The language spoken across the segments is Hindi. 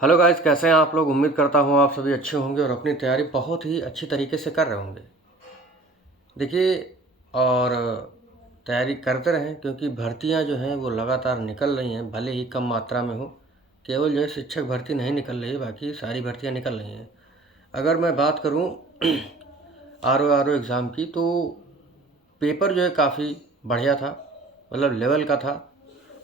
हेलो गाइस, कैसे हैं आप लोग। उम्मीद करता हूँ आप सभी अच्छे होंगे और अपनी तैयारी बहुत ही अच्छी तरीके से कर रहे होंगे। देखिए, और तैयारी करते रहें क्योंकि भर्तियाँ जो हैं वो लगातार निकल रही हैं, भले ही कम मात्रा में हो। केवल जो है शिक्षक भर्ती नहीं निकल रही है, बाकी सारी भर्तियाँ निकल रही हैं। अगर मैं बात करूँ आर ओ एग्ज़ाम की, तो पेपर जो है काफ़ी बढ़िया था, मतलब लेवल का था।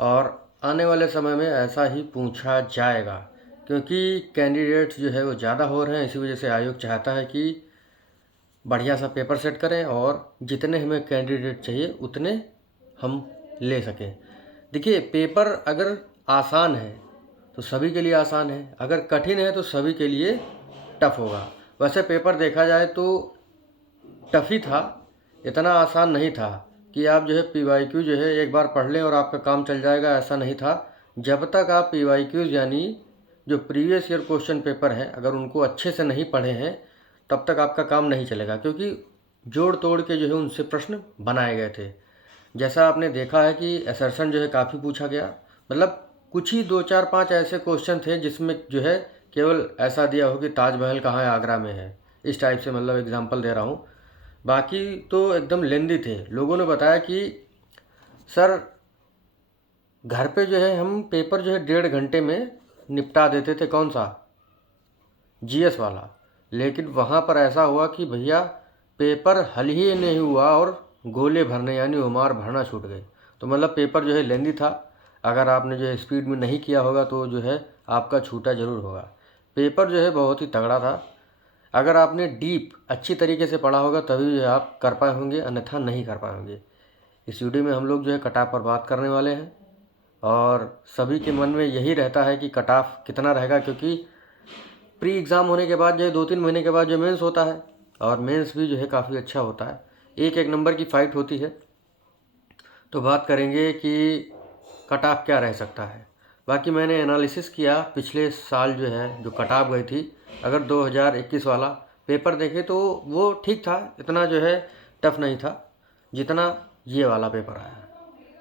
और आने वाले समय में ऐसा ही पूछा जाएगा क्योंकि कैंडिडेट्स जो है वो ज़्यादा हो रहे हैं। इसी वजह से आयोग चाहता है कि बढ़िया सा पेपर सेट करें और जितने हमें कैंडिडेट चाहिए उतने हम ले सकें। देखिए, पेपर अगर आसान है तो सभी के लिए आसान है, अगर कठिन है तो सभी के लिए टफ होगा। वैसे पेपर देखा जाए तो टफ ही था, इतना आसान नहीं था कि आप जो है PYQ जो है एक बार पढ़ लें और आपका काम चल जाएगा, ऐसा नहीं था। जब तक आप PYQs यानी जो प्रीवियस ईयर क्वेश्चन पेपर हैं अगर उनको अच्छे से नहीं पढ़े हैं तब तक आपका काम नहीं चलेगा, क्योंकि जोड़ तोड़ के जो है उनसे प्रश्न बनाए गए थे। जैसा आपने देखा है कि असर्शन जो है काफ़ी पूछा गया, मतलब कुछ ही 2 4 5 ऐसे क्वेश्चन थे जिसमें जो है केवल ऐसा दिया हो कि ताजमहल कहाँ है, आगरा में है, इस टाइप से, मतलब एग्जाम्पल दे रहा हूँ। बाकी तो एकदम लेंदी थे। लोगों ने बताया कि सर घर पे जो है हम पेपर जो है 1.5 घंटे में निपटा देते थे, कौन सा, GS वाला। लेकिन वहाँ पर ऐसा हुआ कि भैया पेपर हल ही नहीं हुआ और गोले भरने यानी उमार भरना छूट गए। तो मतलब पेपर जो है लेंदी था। अगर आपने जो है स्पीड में नहीं किया होगा तो जो है आपका छूटा ज़रूर होगा। पेपर जो है बहुत ही तगड़ा था। अगर आपने डीप अच्छी तरीके से पढ़ा होगा तभी जो है आप कर पाए होंगे, अन्यथा नहीं कर पाए होंगे। इस वीडियो में हम लोग जो है कट ऑफ पर बात करने वाले हैं और सभी के मन में यही रहता है कि कट ऑफ कितना रहेगा, क्योंकि प्री एग्ज़ाम होने के बाद जो है 2 3 महीने के बाद जो मेंस होता है और मेंस भी जो है काफ़ी अच्छा होता है, एक एक नंबर की फ़ाइट होती है। तो बात करेंगे कि कट ऑफ क्या रह सकता है। बाकी मैंने एनालिसिस किया पिछले साल जो है जो कट ऑफ गई थी, अगर 2021 वाला पेपर देखे तो वो ठीक था, इतना जो है टफ नहीं था जितना ये वाला पेपर आया।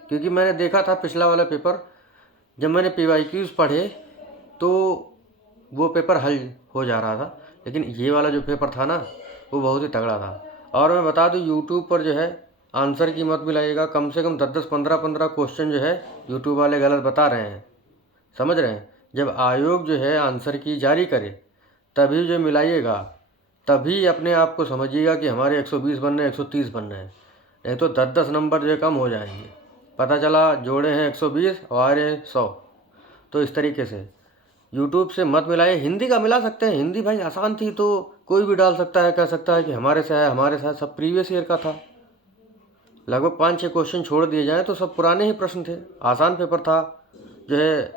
क्योंकि मैंने देखा था पिछला वाला पेपर, जब मैंने PYQs पढ़े तो वो पेपर हल हो जा रहा था, लेकिन ये वाला जो पेपर था ना वो बहुत ही तगड़ा था। और मैं बता दूं, यूट्यूब पर जो है आंसर की मत मिलाइएगा, कम से कम 10 10 15 15 क्वेश्चन जो है यूट्यूब वाले गलत बता रहे हैं, समझ रहे हैं। जब आयोग जो है आंसर की जारी करे तभी जो मिलाइएगा, तभी अपने आप को समझिएगा कि हमारे 120 बनने 130 बनने हैं, नहीं तो 10 10 नंबर जो है कम हो जाएंगे। पता चला जोड़े हैं 120 और आ रहे हैं 100। तो इस तरीके से यूट्यूब से मत मिलाइए। हिंदी का मिला सकते हैं, हिंदी भाई आसान थी तो कोई भी डाल सकता है, कह सकता है कि हमारे से है, हमारे साथ सब प्रीवियस ईयर का था। लगभग 5 6 क्वेश्चन छोड़ दिए जाएँ तो सब पुराने ही प्रश्न थे, आसान पेपर था। जो है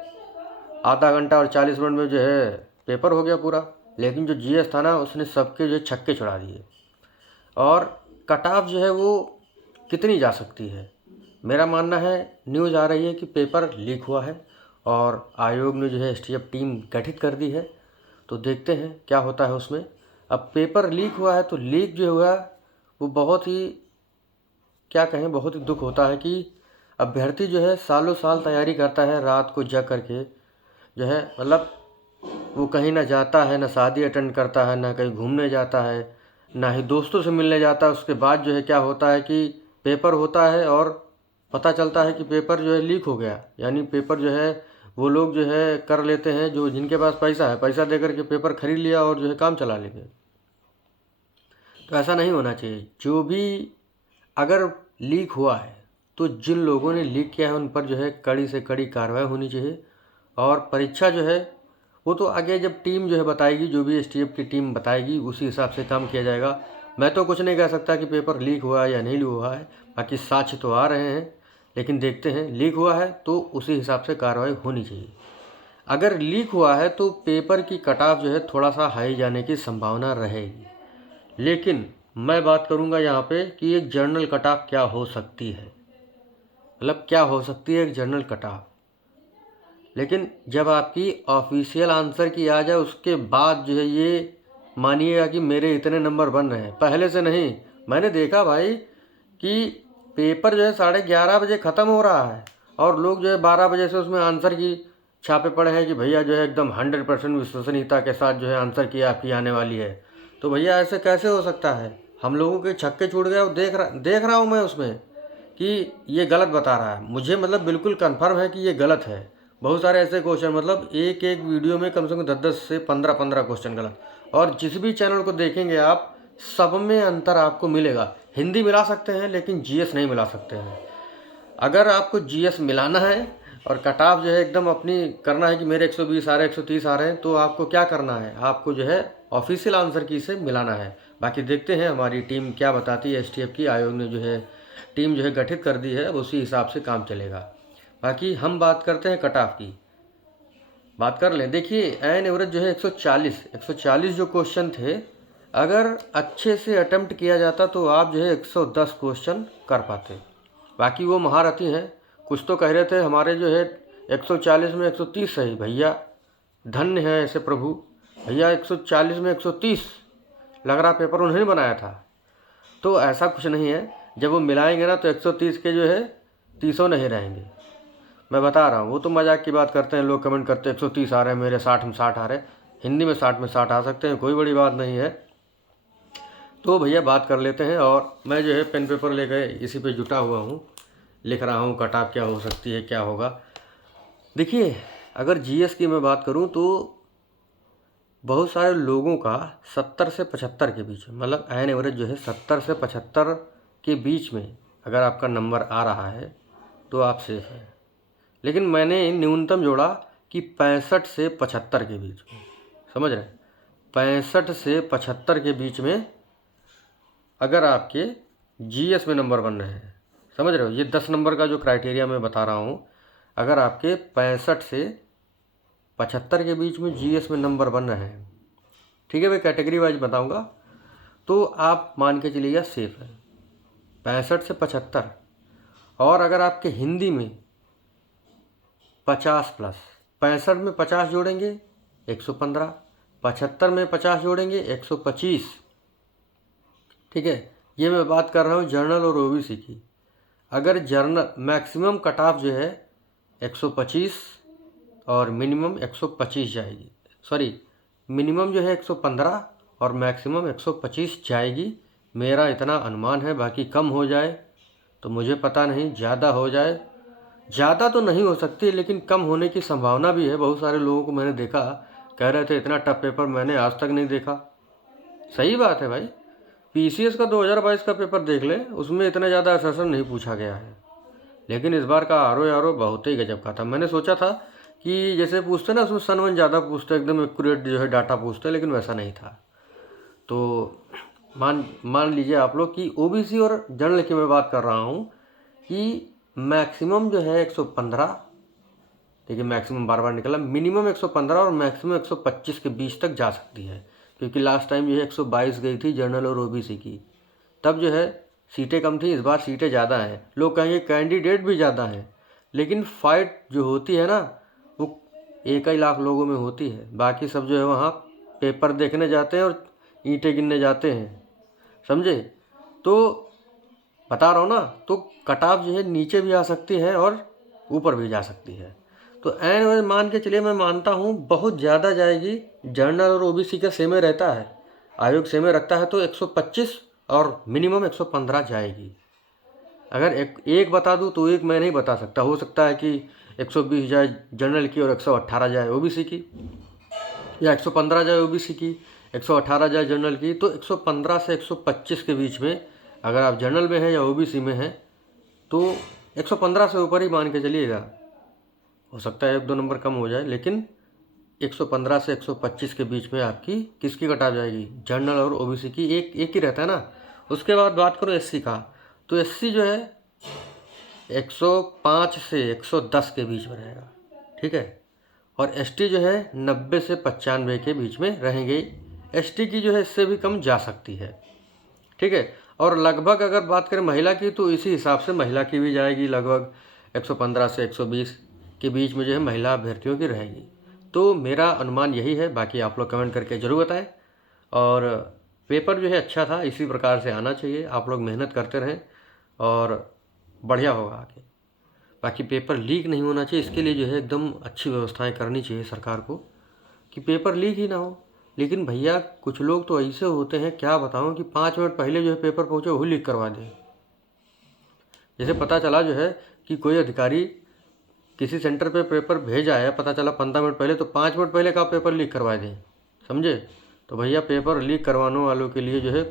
आधा घंटा और 40 मिनट में जो है पेपर हो गया पूरा। लेकिन जो GS था ना उसने सबके जो छक्के छुड़ा दिए। और कट ऑफ जो है वो कितनी जा सकती है, मेरा मानना है, न्यूज़ आ रही है कि पेपर लीक हुआ है और आयोग ने जो है STF टीम गठित कर दी है। तो देखते हैं क्या होता है उसमें। अब पेपर लीक हुआ है तो लीक जो हुआ वो बहुत ही, क्या कहें, बहुत ही दुख होता है कि अभ्यर्थी जो है सालों साल तैयारी करता है रात को जग करके, जो है मतलब वो कहीं ना जाता है, ना शादी अटेंड करता है, ना कहीं घूमने जाता है, ना ही दोस्तों से मिलने जाता है। उसके बाद जो है क्या होता है कि पेपर होता है और पता चलता है कि पेपर जो है लीक हो गया। यानी पेपर जो है वो लोग जो है कर लेते हैं, जो जिनके पास पैसा है, पैसा दे करके पेपर खरीद लिया और जो है काम चला लेंगे। तो ऐसा नहीं होना चाहिए। जो भी अगर लीक हुआ है तो जिन लोगों ने लीक किया है उन पर जो है कड़ी से कड़ी कार्रवाई होनी चाहिए। और परीक्षा जो है वो तो आगे जब टीम जो है बताएगी, जो भी STF की टीम बताएगी उसी हिसाब से काम किया जाएगा। मैं तो कुछ नहीं कह सकता कि पेपर लीक हुआ है या नहीं हुआ है, बाकी साक्ष्य तो आ रहे हैं। लेकिन देखते हैं, लीक हुआ है तो उसी हिसाब से कार्रवाई होनी चाहिए। अगर लीक हुआ है तो पेपर की कट ऑफ जो है थोड़ा सा हाई जाने की संभावना रहेगी। लेकिन मैं बात करूंगा यहाँ पे कि एक जर्नल कट ऑफ क्या हो सकती है, मतलब क्या हो सकती है एक जर्नल कट ऑफ। लेकिन जब आपकी ऑफिशियल आंसर की आ जाए उसके बाद जो है ये मानिएगा कि मेरे इतने नंबर बन रहे हैं, पहले से नहीं। मैंने देखा भाई कि पेपर जो है 11:30 बजे ख़त्म हो रहा है और लोग जो है 12 बजे से उसमें आंसर की छापे पड़े हैं कि भैया जो है एकदम 100% विश्वसनीयता के साथ जो है आंसर की आपकी आने वाली है। तो भैया ऐसे कैसे हो सकता है? हम लोगों के छक्के छूट गए और देख रहा हूँ मैं उसमें कि ये गलत बता रहा है। मुझे मतलब बिल्कुल कंफर्म है कि ये गलत है। बहुत सारे ऐसे क्वेश्चन, मतलब एक एक वीडियो में कम से कम 10-10 से 15-15 क्वेश्चन गलत। और जिस भी चैनल को देखेंगे आप, सब में अंतर आपको मिलेगा। हिंदी मिला सकते हैं लेकिन जीएस नहीं मिला सकते हैं। अगर आपको जीएस मिलाना है और कट ऑफ जो है एकदम अपनी करना है कि मेरे 120 आ रहे हैं, 130 आ रहे हैं, तो आपको क्या करना है? आपको जो है ऑफिशियल आंसर की से मिलाना है। बाकी देखते हैं हमारी टीम क्या बताती है। एसटीएफ की आयोग ने जो है टीम जो है गठित कर दी है, अब उसी हिसाब से काम चलेगा। बाकी हम बात करते हैं कट ऑफ की, बात कर लें। देखिए एन एवरेज जो है 140 जो क्वेश्चन थे, अगर अच्छे से अटेम्प्ट किया जाता तो आप जो है 110 क्वेश्चन कर पाते। बाकी वो महारथी हैं, कुछ तो कह रहे थे हमारे जो है 140 में 130 सही। भैया धन्य है ऐसे प्रभु, भैया 140 में 130 लग रहा पेपर उन्होंने बनाया था। तो ऐसा कुछ नहीं है, जब वो मिलाएंगे ना तो 130 के जो है 30 नहीं रहेंगे। मैं बता रहा हूँ, वो तो मजाक की बात करते हैं लोग, कमेंट करते हैं 130 आ रहे हैं मेरे, 60 में 60 आ रहे हैं। हिंदी में 60 में 60 आ सकते हैं, कोई बड़ी बात नहीं है। तो भैया बात कर लेते हैं। और मैं जो है पेन पेपर लेकर इसी पे जुटा हुआ हूँ, लिख रहा हूँ कट ऑफ क्या हो सकती है, क्या होगा। देखिए अगर जीएस की मैं बात करूँ तो बहुत सारे लोगों का 70 से 75 के बीच में, मतलब एन एवरेज जो है 70 से 75 के बीच में अगर आपका नंबर आ रहा है तो आप सेफ हैं। लेकिन मैंने न्यूनतम जोड़ा कि 65 से 75 के बीच में, समझ रहे हैं, 65 से 75 के बीच में अगर आपके जीएस में नंबर बन रहे हैं, समझ रहे हो, ये 10 नंबर का जो क्राइटेरिया मैं बता रहा हूँ, अगर आपके 65 से 75 के बीच में जीएस में नंबर बन रहे हैं, ठीक है, मैं कैटेगरी वाइज बताऊंगा, तो आप मान के चलिएगा सेफ है 65 से 75। और अगर आपके हिंदी में 50 प्लस, 65 में 50 जोड़ेंगे 115, 75 में 50 जोड़ेंगे 125, ठीक है। ये मैं बात कर रहा हूँ जर्नल और ओबीसी की। अगर जर्नल मैक्सिमम कट ऑफ जो है 125 और मिनिमम 125 जाएगी, सॉरी मिनिमम जो है 115 और मैक्सिमम 125 जाएगी, मेरा इतना अनुमान है। बाकी कम हो जाए तो मुझे पता नहीं, ज़्यादा हो जाए, ज़्यादा तो नहीं हो सकती लेकिन कम होने की संभावना भी है। बहुत सारे लोगों को मैंने देखा कह रहे थे इतना टफ पेपर मैंने आज तक नहीं देखा। सही बात है भाई, पीसीएस का 2022 का पेपर देख लें, उसमें इतना ज़्यादा असर्शन नहीं पूछा गया है। लेकिन इस बार का आरओ बहुत ही गजब का था। मैंने सोचा था कि जैसे पूछते ना उसमें सन 1 ज़्यादा पूछते, एकदम एक्यूरेट जो है डाटा पूछते, लेकिन वैसा नहीं था। तो मान लीजिए आप लोग कि ओबीसी और जनरल की मैं बात कर रहा हूँ कि मैक्सिमम जो है 115, देखिए मैक्सिमम बार बार निकला, मिनिमम 115 और मैक्सिमम 125 के बीच तक जा सकती है। क्योंकि लास्ट टाइम जो है 122 गई थी जनरल और ओबीसी की, तब जो है सीटें कम थी, इस बार सीटें ज़्यादा हैं। लोग कहेंगे कैंडिडेट भी ज़्यादा हैं, लेकिन फाइट जो होती है ना वो 1 लाख लोगों में होती है। बाकी सब जो है वहाँ पेपर देखने जाते हैं और ईंटें गिनने जाते हैं, समझे। तो बता रहा हूँ ना, तो कट ऑफ जो है नीचे भी आ सकती है और ऊपर भी जा सकती है। तो एन मान के चलिए, मैं मानता हूँ बहुत ज़्यादा जाएगी। जनरल और ओबीसी का सेमे रहता है, आयोग सेमे रखता है, तो 125 और मिनिमम 115 जाएगी। अगर एक बता दूँ तो एक मैं नहीं बता सकता, हो सकता है कि 120 जाए जनरल की और 118 जाए ओबीसी की, या 115 जाए ओबीसी की 118 जाए जनरल की। तो 115 से 125 के बीच में अगर आप जनरल में हैं या ओबीसी में हैं तो 115 से ऊपर ही मान के चलिएगा। हो सकता है 1-2 नंबर कम हो जाए, लेकिन 115 से 125 के बीच में आपकी किसकी कट आ जाएगी, जनरल और ओबीसी की। एक ही रहता है ना। उसके बाद बात करो एससी का, तो एससी जो है 105 से 110 के बीच में रहेगा, ठीक है। और एसटी जो है 90 से 95 के बीच में रहेंगे। एसटी की जो है इससे भी कम जा सकती है, ठीक है। और लगभग अगर बात करें महिला की, तो इसी हिसाब से महिला की भी जाएगी, लगभग 115 से 120 के बीच में जो है महिला अभ्यर्थियों की रहेगी। तो मेरा अनुमान यही है, बाकी आप लोग कमेंट करके ज़रूर बताएं। और पेपर जो है अच्छा था, इसी प्रकार से आना चाहिए। आप लोग मेहनत करते रहें और बढ़िया होगा आगे। बाकी पेपर लीक नहीं होना चाहिए, इसके लिए जो है एकदम अच्छी व्यवस्थाएं करनी चाहिए सरकार को कि पेपर लीक ही ना हो। लेकिन भैया कुछ लोग तो ऐसे होते हैं, क्या बताऊं, कि 5 मिनट पहले जो है पेपर पहुंचे वही लीक करवा दें। जैसे पता चला जो है कि कोई अधिकारी किसी सेंटर पे पेपर भेजा है, पता चला 15 मिनट पहले, तो 5 मिनट पहले का पेपर लीक करवा दें, समझे। तो भैया पेपर लीक करवाने वालों के लिए जो है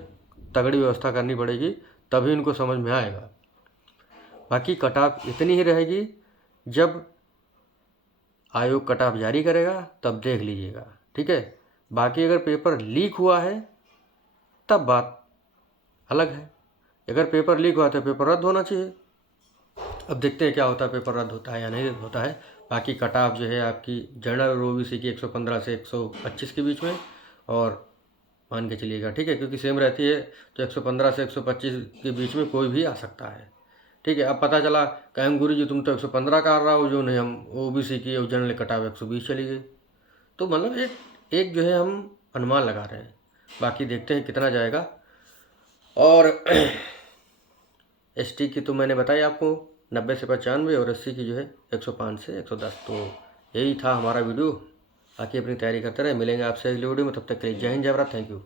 तगड़ी व्यवस्था करनी पड़ेगी, तभी उनको समझ में आएगा। बाकी कट ऑफ इतनी ही रहेगी, जब आयोग कट ऑफ जारी करेगा तब देख लीजिएगा, ठीक है। बाकी अगर पेपर लीक हुआ है तब बात अलग है। अगर पेपर लीक हुआ तो पेपर रद्द होना चाहिए। अब देखते हैं क्या होता है, पेपर रद्द होता है या नहीं होता है। बाकी कट ऑफ जो है आपकी जनरल ओबीसी की 115 से 125 के बीच में, और मान के चलिएगा, ठीक है, क्योंकि सेम रहती है तो 115 से 125 के बीच में कोई भी आ सकता है, ठीक है। अब पता चला कहें गुरु जी तुम तो 115 कर रहा हो, जो नहीं हम ओबीसी की और जनरल कट ऑफ 120 चली गई। तो मतलब एक जो है हम अनुमान लगा रहे हैं, बाकी देखते हैं कितना जाएगा। और एसटी की तो मैंने बताई आपको 90 से 95, और एससी की जो है 105 से 110। तो यही था हमारा वीडियो। बाकी अपनी तैयारी करते रहे, मिलेंगे आपसे अगली वीडियो में, तब तक के लिए जय हिंद जय भारत, थैंक यू।